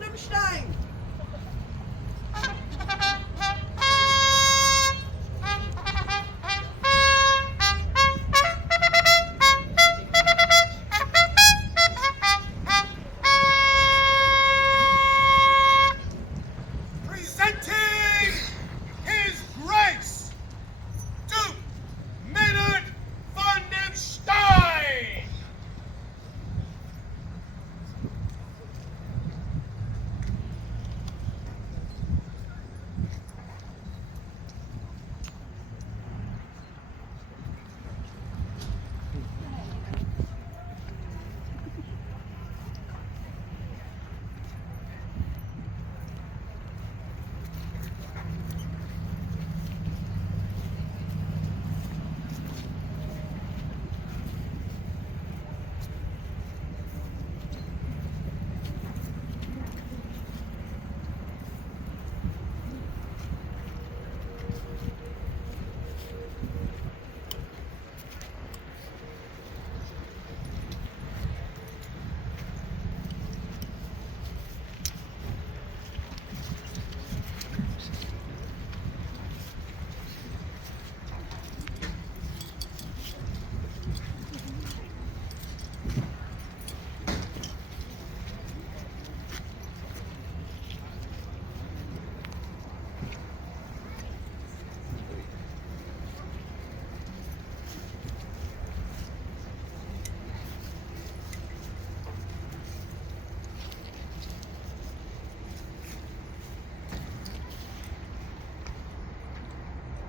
Stein. Presenting His Grace, Duke Maynard von dem Stein.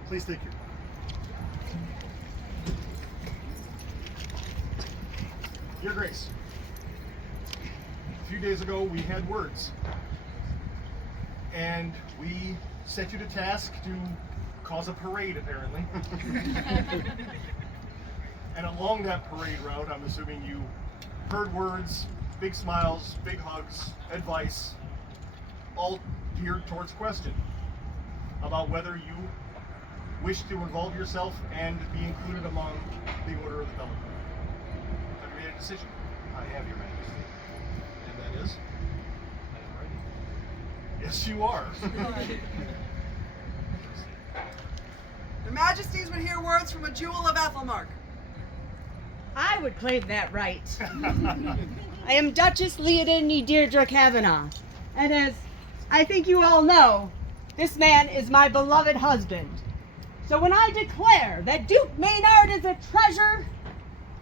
Please take your. Your Grace, a few days ago we had words, and we set you to task to cause a parade, apparently. And along that parade route, I'm assuming you heard words, big smiles, big hugs, advice, all geared towards question about whether you wish to involve yourself and be included among the Order of the Pelican. Have you made a decision? I have, Your Majesty. And that is, I am ready. Yes, you are. Your Majesties would hear words from a jewel of Ethelmark. I would claim that right. I am Duchess Leonie Deirdre Kavanaugh, and as I think you all know, this man is my beloved husband. So when I declare that Duke Maynard is a treasure,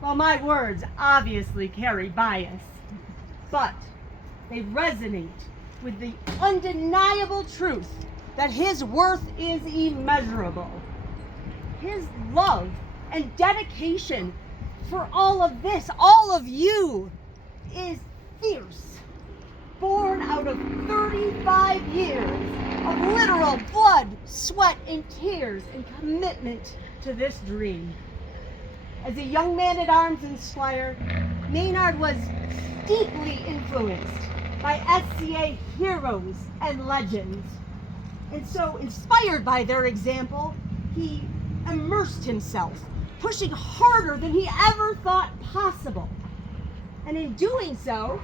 well, my words obviously carry bias, but they resonate with the undeniable truth that his worth is immeasurable. His love and dedication for all of this, all of you, is fierce, born out of 35 years of literal blood, sweat, and tears and commitment to this dream. As a young man-at-arms and squire, Maynard was deeply influenced by SCA heroes and legends. And so, inspired by their example, he immersed himself, pushing harder than he ever thought possible. And in doing so,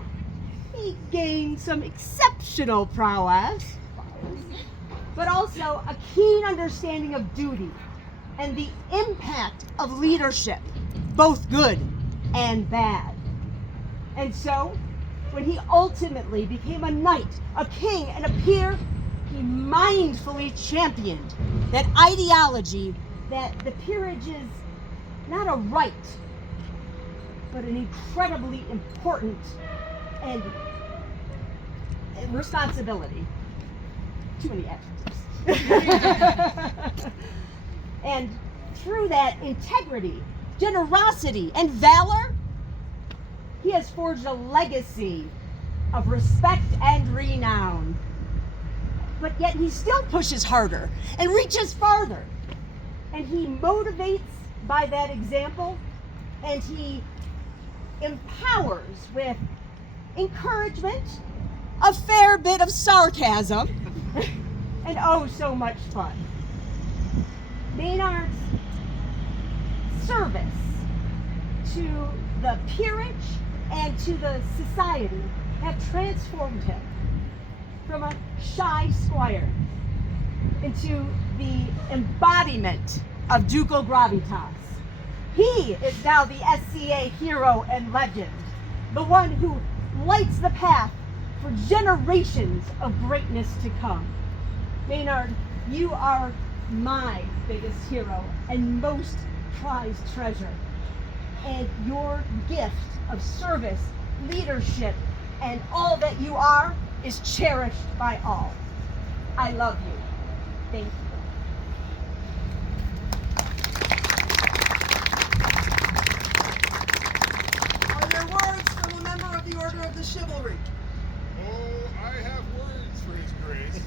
he gained some exceptional prowess, but also a keen understanding of duty and the impact of leadership, both good and bad. And so, when he ultimately became a knight, a king, and a peer, he mindfully championed that ideology that the peerage is not a right, but an incredibly important and responsibility. Too many adjectives. And through that integrity, generosity, and valor, he has forged a legacy of respect and renown. But yet he still pushes harder and reaches farther. And he motivates by that example, and he empowers with encouragement, a fair bit of sarcasm, and oh so much fun. Maynard's service to the peerage and to the society have transformed him shy squire into the embodiment of ducal gravitas. He is now the SCA hero and legend, the one who lights the path for generations of greatness to come. Maynard, you are my biggest hero and most prized treasure. And your gift of service, leadership, and all that you are is cherished by all. I love you. Thank you. Are there words from a member of the Order of the Chivalry? Oh, I have words for His Grace.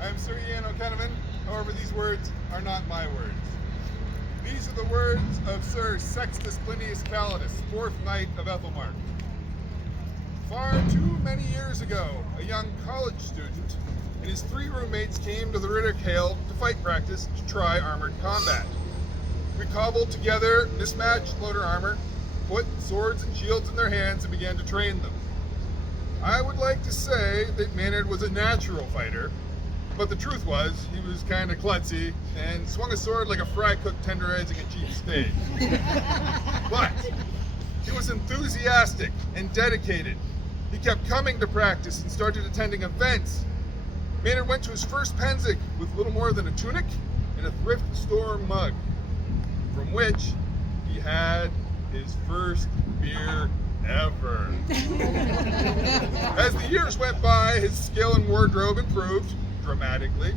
I'm Sir Ian O'Canavan. However, these words are not my words. These are the words of Sir Sextus Plinius Calidus, 4th Knight of Ethelmark. Far too many years ago, a young college student and his 3 roommates came to the Ritterkale to fight practice to try armored combat. We cobbled together mismatched loader armor, put swords and shields in their hands, and began to train them. I would like to say that Maynard was a natural fighter, but the truth was he was kind of klutzy and swung a sword like a fry cook tenderizing a cheap steak. But he was enthusiastic and dedicated. He kept coming to practice and started attending events. Maynard went to his first Penzig with little more than a tunic and a thrift store mug, from which he had his first beer ever. As the years went by, his skill and wardrobe improved dramatically.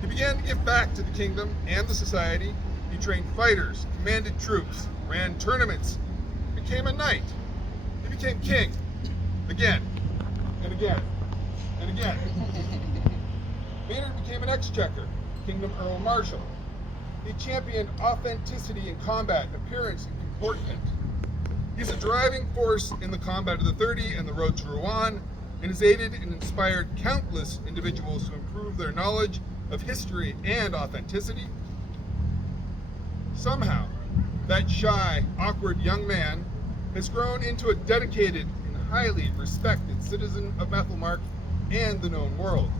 He began to give back to the kingdom and the society. He trained fighters, commanded troops, ran tournaments, became a knight. He became king, again, and again, and again. Maynard became an exchequer, Kingdom Earl Marshal. He championed authenticity in combat, appearance, and comportment. He's a driving force in the combat of the 30 and the road to Rouen, and has aided and inspired countless individuals to improve their knowledge of history and authenticity. Somehow, that shy, awkward young man has grown into a dedicated and highly respected citizen of Ethelmark and the known world.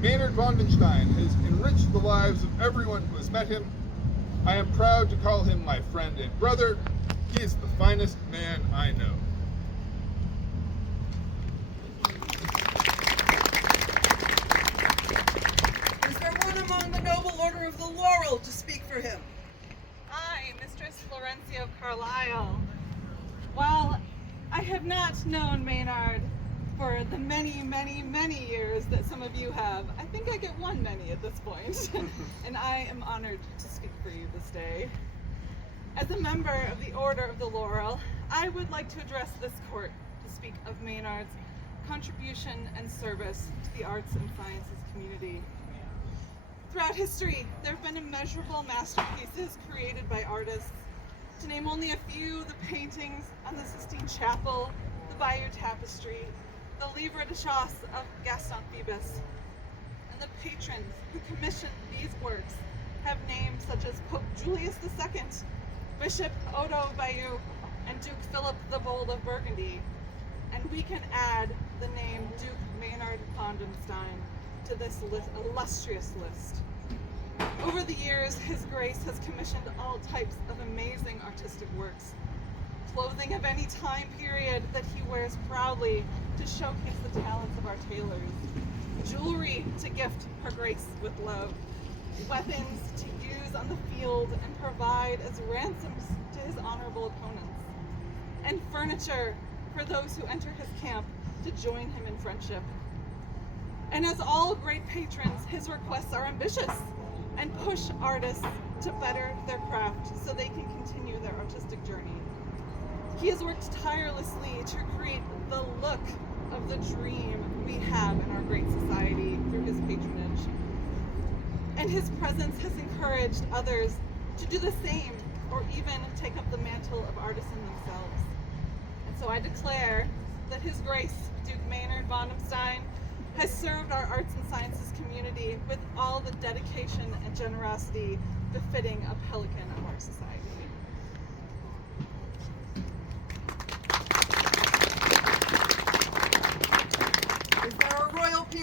Maynard Vondenstein has enriched the lives of everyone who has met him. I am proud to call him my friend and brother. He is the finest man I know. Is there one among the noble Order of the Laurel to speak for him? I, Mistress Florencio Carlyle. While I have not known Maynard for the many, many, many years that some of you have, I think I get one many at this point, and I am honored to speak for you this day. As a member of the Order of the Laurel, I would like to address this court to speak of Maynard's contribution and service to the arts and sciences community. Throughout history, there have been immeasurable masterpieces created by artists. To name only a few, the paintings on the Sistine Chapel, the Bayeux Tapestry, the Livre de Chasse of Gaston Phoebus, and the patrons who commissioned these works have names such as Pope Julius II, Bishop Odo of Bayeux, and Duke Philip the Bold of Burgundy. And we can add the name Duke Maynard Vondenstein to this illustrious list. Over the years, His Grace has commissioned all types of amazing artistic works. Clothing of any time period that he wears proudly to showcase the talents of our tailors. Jewelry to gift Her Grace with love. Weapons to use on the field and provide as ransoms to his honorable opponents. And furniture for those who enter his camp to join him in friendship. And as all great patrons, his requests are ambitious and push artists to better their craft so they can continue their artistic journey. He has worked tirelessly to create the look of the dream we have in our great society through his patronage. And his presence has encouraged others to do the same or even take up the mantle of artisan themselves. And so I declare that His Grace, Duke Maynard Vondenstein, has served our arts and sciences community with all the dedication and generosity befitting a Pelican of our society.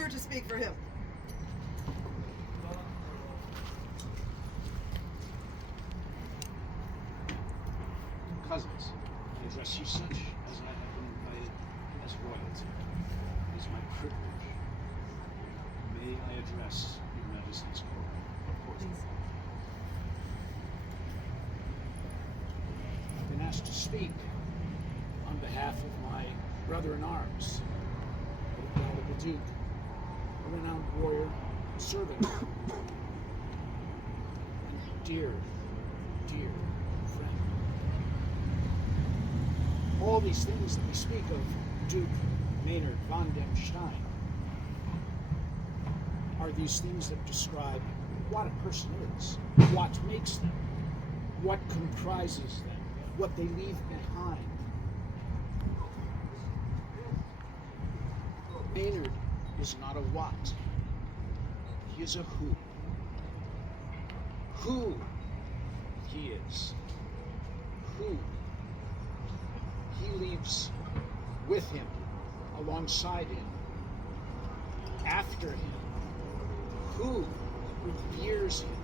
here to speak for him. Cousins, I address you such as I have been invited as royalty. It is my privilege. May I address your Majesty's court? I've been asked to speak on behalf of my brother-in-arms, the Duke, a renowned warrior, servant, and dear, dear friend. All these things that we speak of Duke Maynard von dem Stein are these things that describe what a person is, what makes them, what comprises them, what they leave behind. Maynard is not a what, he is a who. Who he is, who he leaves with him, alongside him, after him, who reveres him,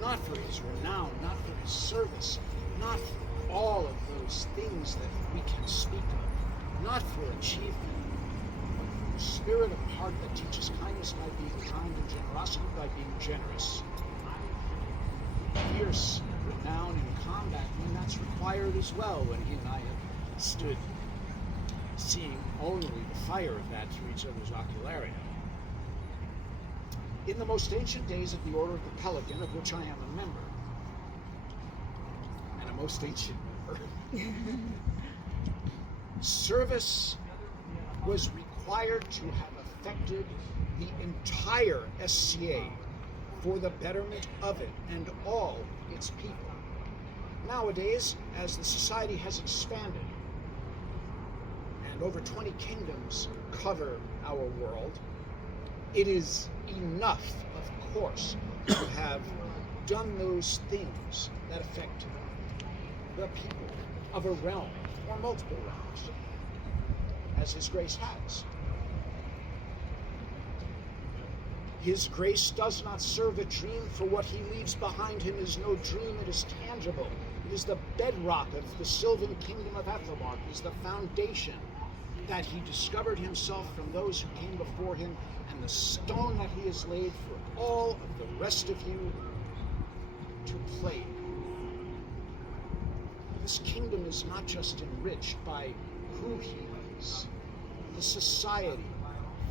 not for his renown, not for his service, not for all of those things that we can speak of, not for achievement, but for a spirit of heart that teaches kindness by being kind and generosity by being generous. Fierce renown in combat when that's required as well, when he and I have stood seeing only the fire of that through each other's ocularia. In the most ancient days of the Order of the Pelican, of which I am a member, and a most ancient member, service was required to have affected the entire SCA for the betterment of it and all its people. Nowadays, as the society has expanded, and over 20 kingdoms cover our world, it is enough, of course, to have done those things that affect the people of a realm or multiple realms, as His Grace has. His Grace does not serve a dream, for what he leaves behind him is no dream, it is tangible. It is the bedrock of the Sylvan Kingdom of Ethelmark. It is the foundation that he discovered himself from those who came before him, and the stone that he has laid for all of the rest of you to play. This kingdom is not just enriched by who he is. The society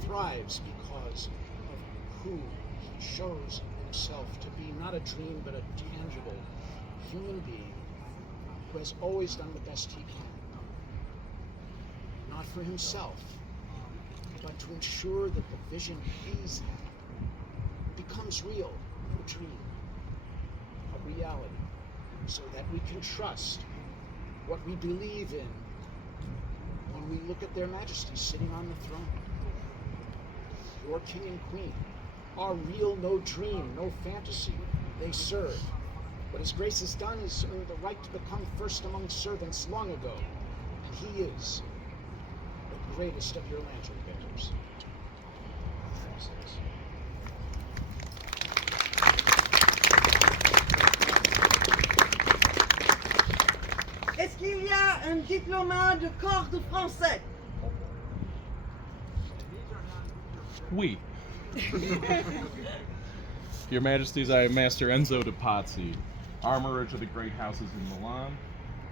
thrives because of who he shows himself to be, not a dream, but a tangible human being who has always done the best he can. Not for himself, but to ensure that the vision he's had becomes real, no dream, a reality, so that we can trust what we believe in when we look at their majesties sitting on the throne. Your king and queen are real, no dream, no fantasy. They serve. What His Grace has done is earn the right to become first among servants long ago, and he is the greatest of your lantern bearers. Est-ce qu'il y a un diplomate de corps de français? Oui. Your Majesties, I am Master Enzo de Pazzi, armorer to the great houses in Milan,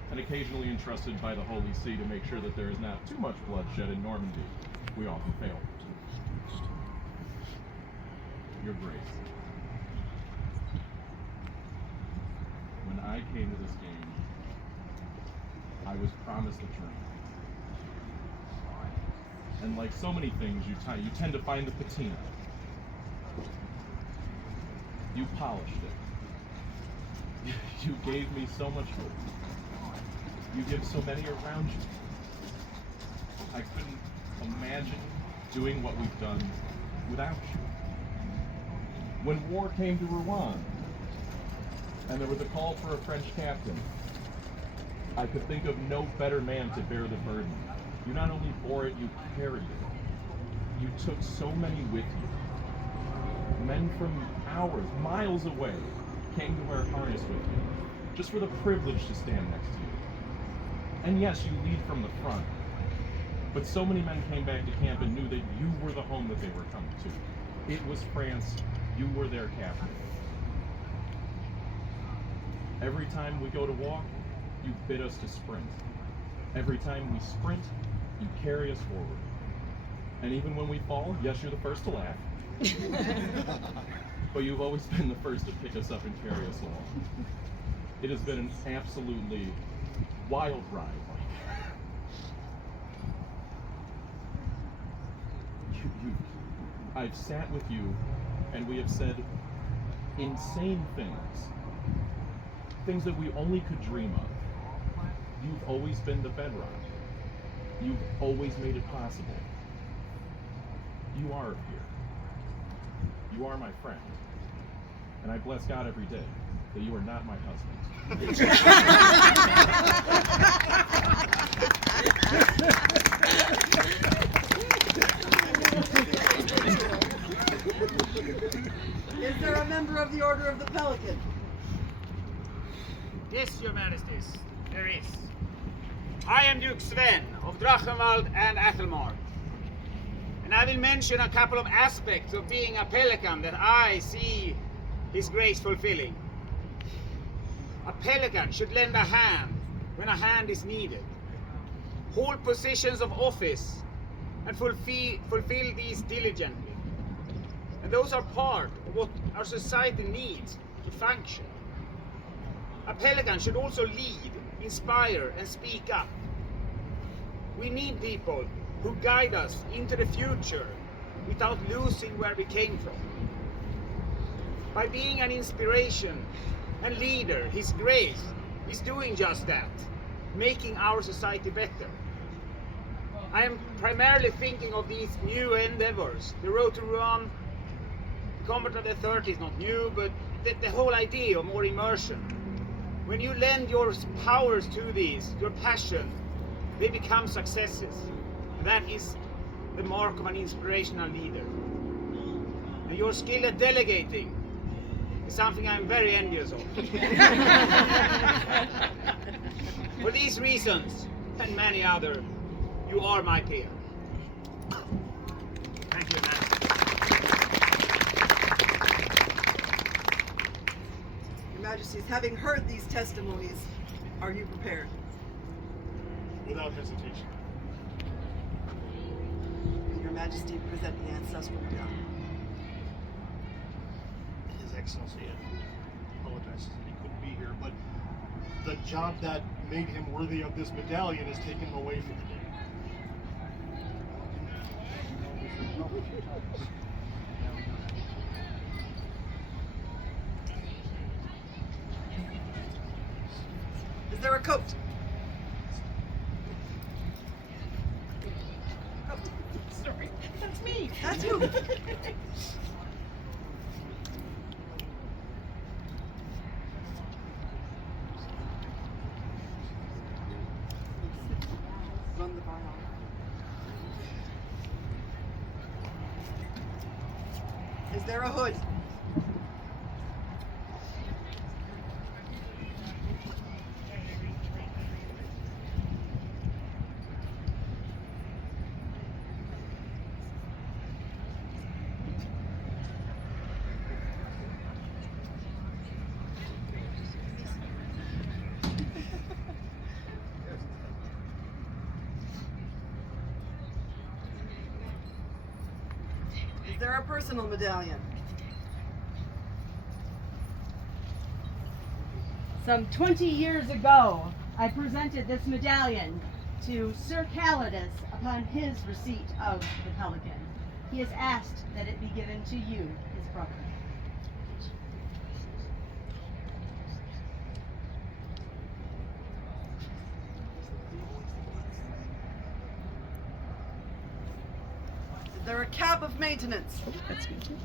and occasionally entrusted by the Holy See to make sure that there is not too much bloodshed in Normandy. We often fail. Your Grace, when I came to this game, I was promised a dream. And like so many things, you tend to find the patina. You polished it. You gave me so much hope. You give so many around you. I couldn't imagine doing what we've done without you. When war came to Rouen, and there was a call for a French captain, I could think of no better man to bear the burden. You not only bore it, you carried it. You took so many with you. Men from hours, miles away, came to wear harness with you, just for the privilege to stand next to you. And yes, you lead from the front, but so many men came back to camp and knew that you were the home that they were coming to. It was France, you were their captain. Every time we go to walk, you bid us to sprint. Every time we sprint, you carry us forward. And even when we fall, yes, you're the first to laugh. But you've always been the first to pick us up and carry us along. It has been an absolutely wild ride. I've sat with you and we have said insane things. Things that we only could dream of. You've always been the bedrock. You've always made it possible. You are here. You are my friend. And I bless God every day that you are not my husband. Is there a member of the Order of the Pelican? Yes, Your Majesties, there is. I am Duke Sven of Drachenwald and Athelmar. And I will mention a couple of aspects of being a pelican that I see His Grace fulfilling. A pelican should lend a hand when a hand is needed, hold positions of office, and fulfill these diligently. And those are part of what our society needs to function. A pelican should also lead, inspire, and speak up. We need people who guide us into the future without losing where we came from. By being an inspiration and leader, His Grace is doing just that, making our society better. I am primarily thinking of these new endeavors. The road to Rome, the Combat of the 30 is not new, but the whole idea of more immersion. When you lend your powers to these, your passion, they become successes. And that is the mark of an inspirational leader. And your skill at delegating is something I'm very envious of. For these reasons, and many other, you are my peer. Thank you, man. Your Majesties, having heard these testimonies, are you prepared? Without hesitation. Will Your Majesty present the ancestral medallion? His Excellency, I apologize he couldn't be here, but the job that made him worthy of this medallion is taken away from him. Is there a coat? Sorry, that's me. That's you. Run the bar on. Is there a hood? Is there a personal medallion? Some 20 years ago, I presented this medallion to Sir Calidus upon his receipt of the Pelican. He has asked that it be given to you, his brother. Is there a cap of maintenance? That's me too.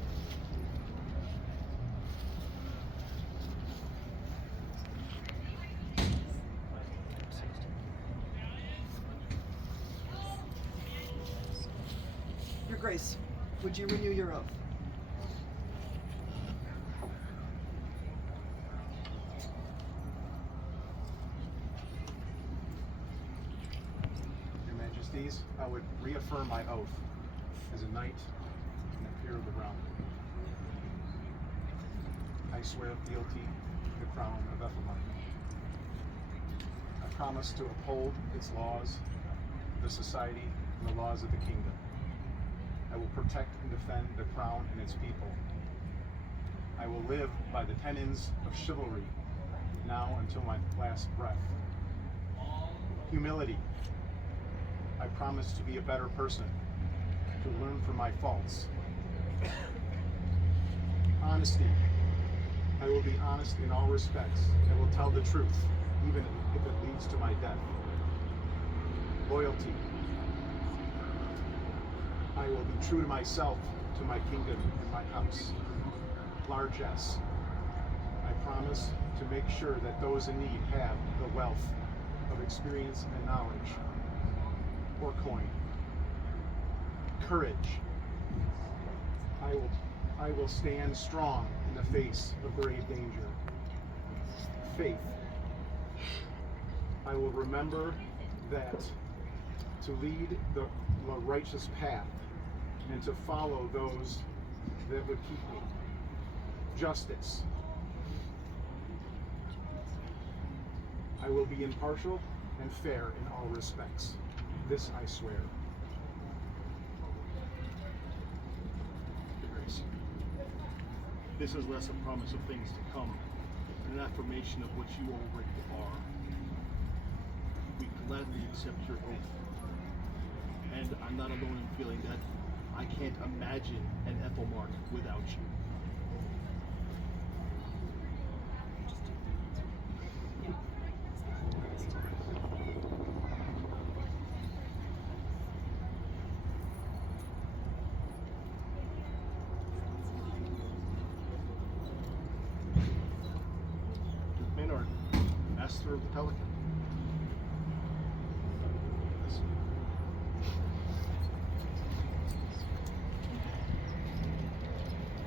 Your Grace, would you renew your oath? Your Majesties, I would reaffirm my oath as a knight and a peer of the realm. I swear fealty to the crown of Ethelmar. I promise to uphold its laws, the society, and the laws of the kingdom. I will protect and defend the crown and its people. I will live by the tenets of chivalry, now until my last breath. Humility. I promise to be a better person, to learn from my faults. Honesty. I will be honest in all respects and will tell the truth, even if it leads to my death. Loyalty. I will be true to myself, to my kingdom, and my house. Largesse. I promise to make sure that those in need have the wealth of experience and knowledge, or coin. Courage. I will stand strong in the face of grave danger. Faith. I will remember that to lead the righteous path and to follow those that would keep me. Justice. I will be impartial and fair in all respects. This I swear. Your Grace, this is less a promise of things to come and an affirmation of what you already are. We gladly accept your oath. And I'm not alone in feeling that I can't imagine an Ethelmark without you. Maynard, Master of the Pelican.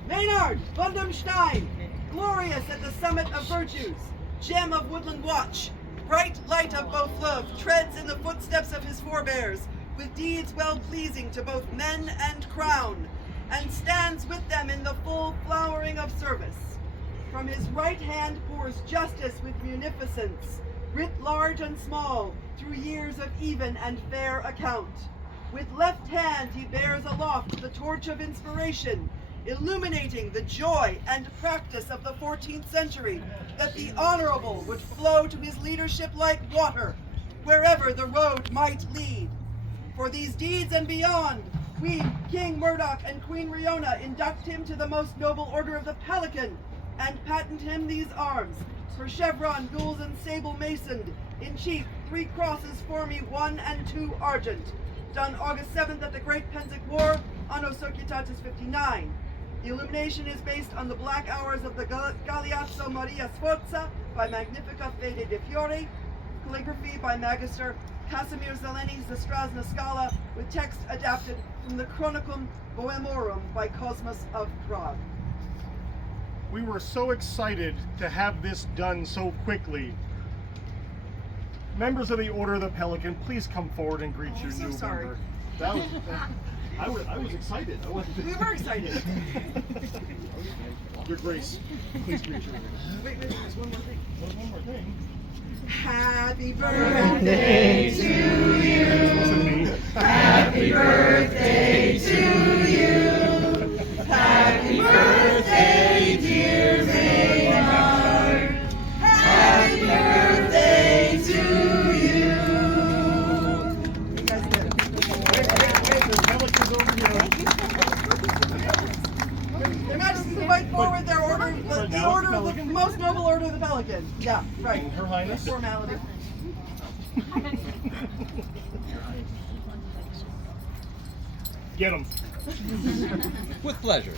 Maynard, Stein, glorious at the summit of virtues, gem of woodland watch, bright light of Beaufleuve, treads in the footsteps of his forebears, with deeds well pleasing to both men and crown, and stands with them in the full flowering of service. From his right hand pours justice with munificence, writ large and small, through years of even and fair account. With left hand he bears aloft the torch of inspiration, illuminating the joy and practice of the 14th century, that the honorable would flow to his leadership like water, wherever the road might lead. For these deeds and beyond, we, King Murdoch and Queen Riona, induct him to the most noble order of the Pelican, and patent him these arms, for chevron, gules, and sable masoned, in chief 3 crosses for me, 1 and 2 argent, done August 7th at the Great Pensic War, Anno Societatis 59. The illumination is based on the black hours of the Galeazzo Maria Sforza by Magnifica Fede de Fiore, calligraphy by Magister Casimir Zeleny Zestrasna Scala, with text adapted from the Chronicum Bohemorum by Cosmas of Prague. We were so excited to have this done so quickly. Members of the Order of the Pelican, please come forward and greet your so new sorry. member. That was, I was excited. We were excited. Your Grace, please greet your member. Wait, there's one more thing. There's one more thing. Happy birthday to you. Happy birthday to you. Happy birthday, dear Maynard. Happy birthday to you. You guys did it. The Pelican's over here. Their Majesties invite forward their order, the order of the most noble order of the Pelican. Yeah, right. And Her Highness. Formality. Get him. With pleasure.